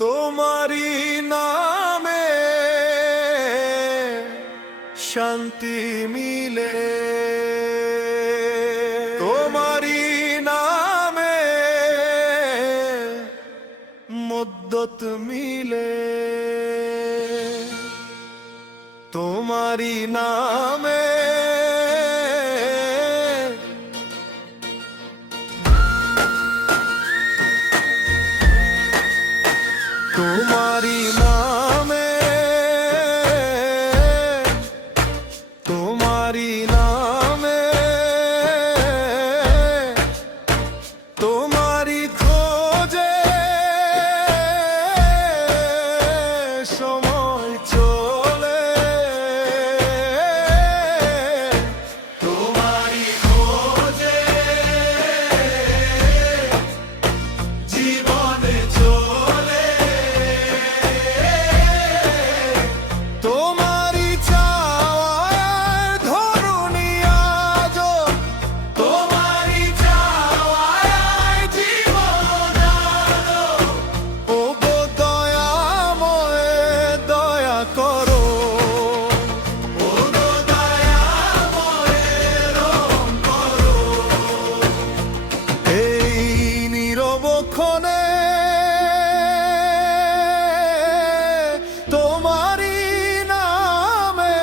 তোমারি নামে শান্তি মিলে, তোমারি নামে মুদ্দত মিলে, তোমারি নামে তোমারি নামে, তোমারি নামে, তোমারি খোঁজে সময় চলে, তোমারি খোঁজে জীবনে চলে, তোমারি চাওয়ায় ধরুনি আজ, তোমারি চাওয়ায় জীবন আলো, ও গো দয়াময় দয়া করো, ও গো দয়াময় রং করো, এই নীরবক্ষণে তোমারি নামে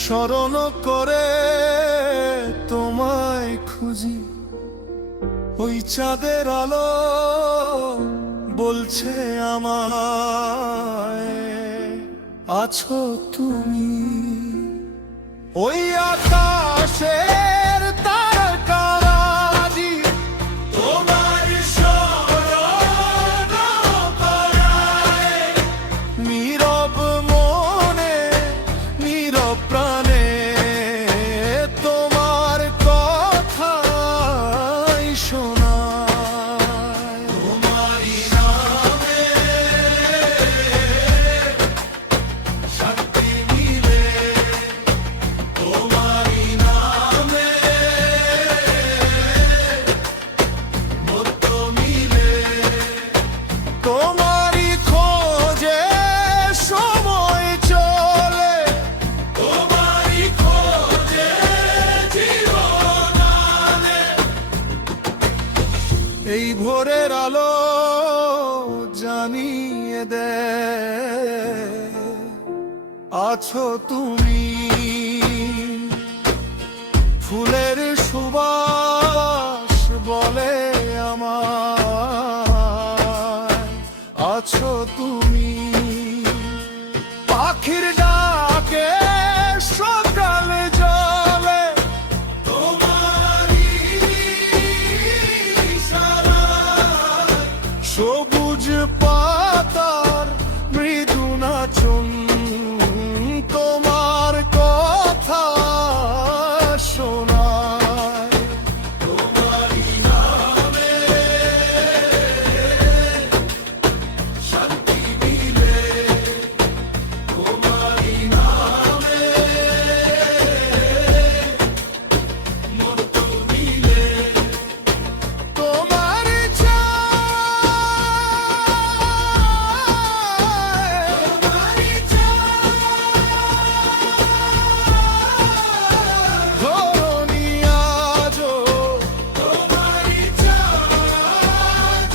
স্মরণ করে তোমায় খুঁজি, ওই চাঁদের আলো বলছে আমায় আছো তুমি, ওই আকাশের তারকারাজি তোমার স্মরণ করায়, নীরব মনে নীরব প্রাণে তোমার কথাই শোনায়, তোমারি নামে শান্তি মিলে, তোমারি নামে মুক্ত মিলে, তোমারি খোঁজে সময় চলে, তোমারি খোঁজে জীবন আনে, এই ভোরের আলো জানিয়ে দে আছো তুমি, ফুলের সুবাস বলে আমায় আছো তুমি, পাখির ডাকে সকালে জলে, তোমারি ইশারায় সবুজ পাতার মৃদু নাচন, তোমার কথা শোনায়, তোমারি নামে শান্তি মিলে, তোমারি নামে মুক্ত মিলে, তোমার ধরনি আজ, তোমারি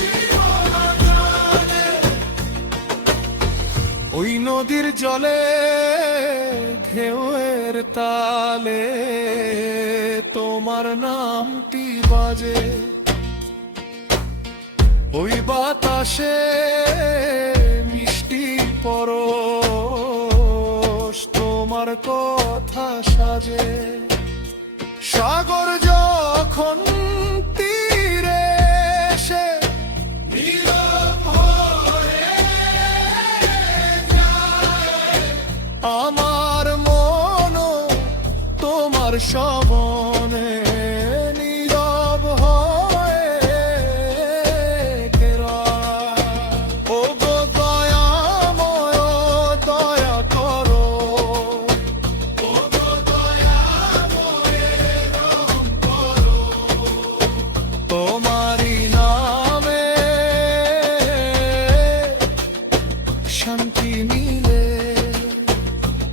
জীবন জানে, ওই নদীর জলে ঢেউয়ের তালে তোমার নামটি বাজে, ওই বাতাসে মিষ্টি পরশ তোমার কথা সাজে, সাগর যখন তীরে এসে নীরব হয়ে যায়, আমার মনও তোমার শবনে নীরব হয়ে কেরা। তোমারি নামে শান্তি মিলে,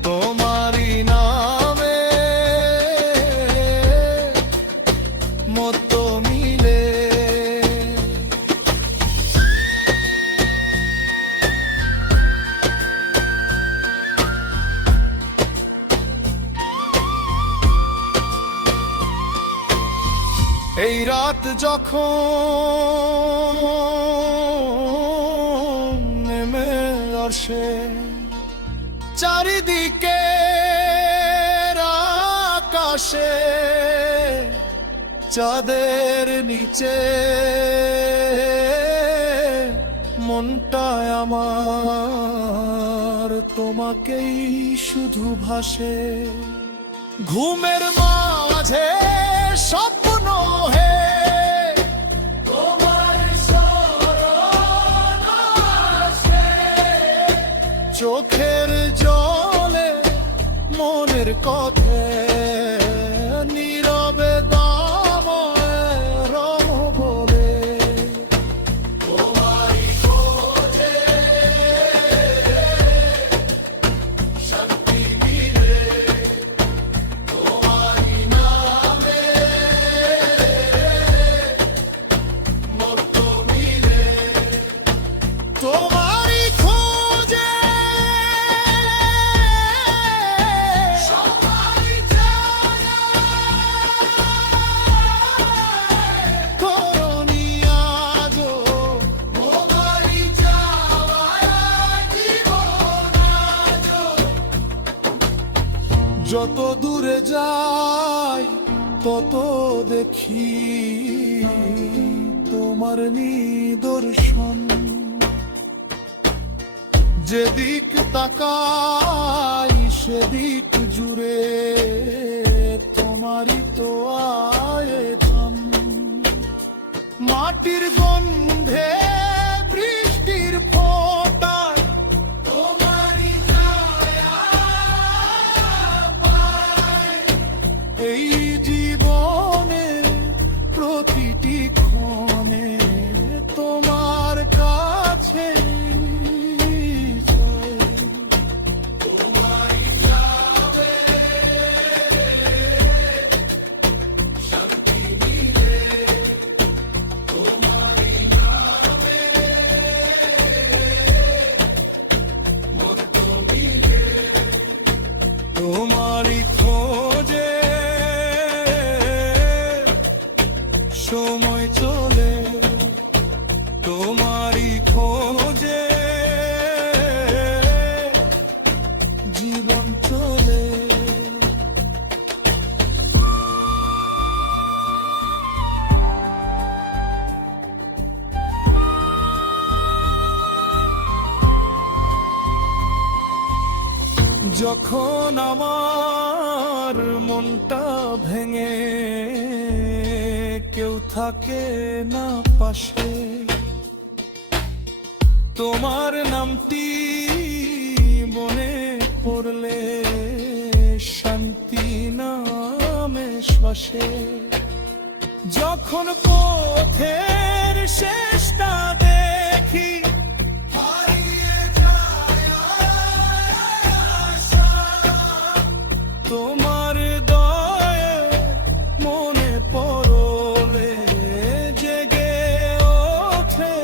তোমারি নামে মত মিলে। এই রাত যখন নেমে আসে চারিদিকে আকাশে, চাঁদের নিচে মনটায় আমার তোমাকেই শুধু ভাসে। ঘুমের মাঝে স্বপ্ন হে তোমার শরণ আসে, চোখের জলে মনের কথা নীরবে দামে রহ বলে। তোমারি খোঁজে শান্তি মিলে, তোমারি নামে মত মিলে। তোমারি খোঁজে সবাই যায়, করনি আজো তোমারি যাওয়ায় জীবন আজো। যত দূরে যাই তত দেখি তোমার নিদর্শন, যেদিক তাকাই সেদিক জুড়ে তোমারই তো আয়োজন। মাটির গন্ধে বৃষ্টির ফোঁটায় তোমারই ছায়া পায়। এই জীবনে প্রতিটি ক্ষণে তোমার কাছে তোমারি খোঁজে সময় চলে, তোমারি খোঁজে জীবন চলে। যখন আমার মনটা ভেঙে কেউ থাকে না পাশে, তোমার নামটি মনে পড়লে শান্তি নামে শ্বাসে। যখন পথের শেষটা দেখি হারিয়ে যায় আশা, তোমার দয়ে মনে পড়লে জেগে ওঠে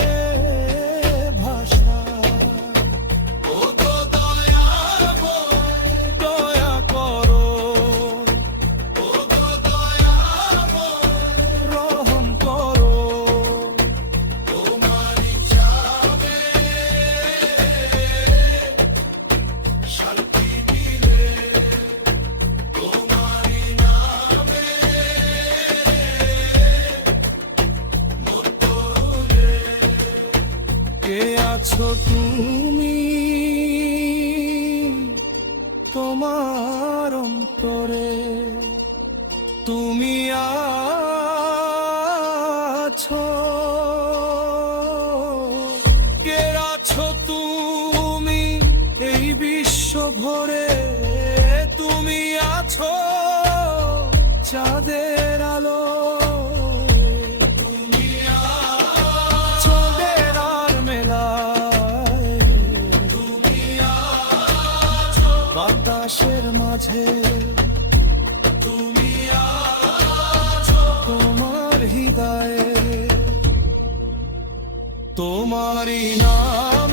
ভাষা। ও গো দয়াময় দয়া করো, ও গো দয়াময় রহম করো, তোমারি চাবে শান্তি দিলে, তোমারি নামে মত হলে। কে আছো তুমি তোমার অন্তরে, তুমি আছো, কে আছো তুমি এই বিশ্ব ভরে, তুমি আছো চাঁদের আলো। মাঝে তুমি আছো তোমার হৃদয়ে তোমারই নাম